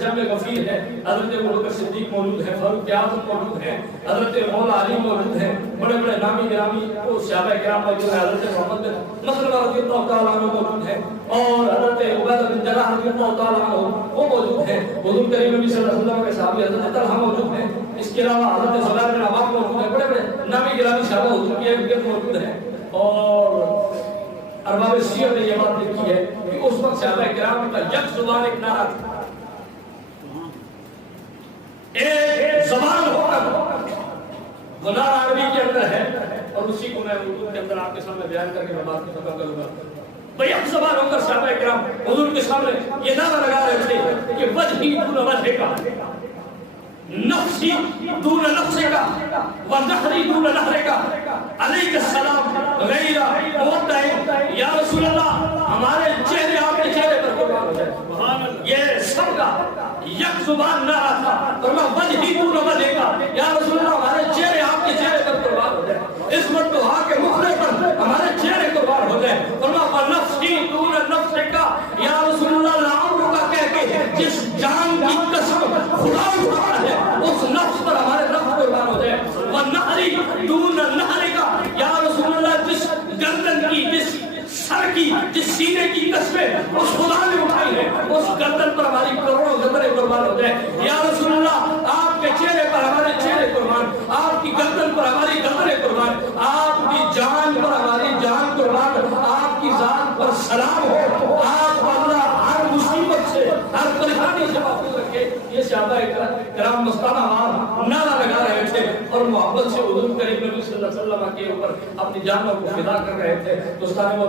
جمع غفیر ہے، حضرت ابوبکر صدیق موجود ہے، فاروق اعظم موجود ہے، حضرت مولا علی موجود ہے، بڑے بڑے نامی گرامی صحابہ کرام موجود ہیں، حضرت محمد بن مسلمہ رضی اللہ تعالیٰ عنہ موجود ہے، اور حضرت عبیدہ بن جراح رضی اللہ تعالیٰ عنہ وہ موجود ہیں، حضور کریم نبی صلی اللہ علیہ وسلم کے صحابی حضرت طلحہ موجود ہیں، اس کے علاوہ حضرت زبیر بن عوام موجود ہیں، بڑے بڑے نامی گرامی صحابہ حضور کی ایک موجود ہیں۔ اور ارباب سیرت نے یہ بات لکھی ہے کہ اس وقت صحابہ کرام کا یک زبان ایک نعرہ تھا، ایک زبان ہو کر وہ نعرہ عربی کے اندر ہے، اور اسی کو میں اردو کے اندر آپ کے سامنے بیان کر کے میں بات کو ختم کروں گا۔ بھئی یک زبان ہو کر صحابہ کرام حضور کے سامنے یہ نعرہ لگا رہے تھے کہ وجہی دون وجہ کا، نفسی دون نفس کا، ونحری دون نحر کا، علیہ السلام غیر مودع، یا رسول اللہ ہمارے چہرے آپ کے چہرے پر قربان ہو جائے۔ یہ سب کا یک زبان نعرہ تھا، فرمایا وجہی دون وجہ کا، یا رسول اللہ ہمارے چہرے آپ کے چہرے پر قربان ہو جائے، اس مدعا کے مخرے پر ہمارے چہرے قربان ہو جائے۔ فرمایا ونفسی دون نفس کا، یا رسول اللہ لعمرک کا کہہ کے جس جان کی قسم خدا اٹھاتا ہے اس نفس پر ہمارے نفس قربان ہو جائے۔ ونحری دون نحر کا، یا رسول اللہ جس گردن کی، جس سر کی، جس سینے کی قسمیں اس خدا نے اٹھائی ہے اس گردن پر ہماری کروڑوں گردنیں قربان ہو جائے۔ یا رسول اللہ آپ کے چہرے پر ہمارے چہرے قربان، آپ کی گردن پر ہماری گردنیں قربان، آپ کی جان پر ہماری جان قربان، آپ کی ذات پر سلام ہو، آپ اللہ ہر مصیبت سے ہر پریشانی سے محفوظ رکھے۔ یہ صحابہ کرام مستانہ نعرہ لگا رہے تھے اور محبت سے حضور کریم نبی صلی اللہ علیہ وسلم کے اوپر اپنی جانوں کو فدا کر رہے تھے۔ دوستان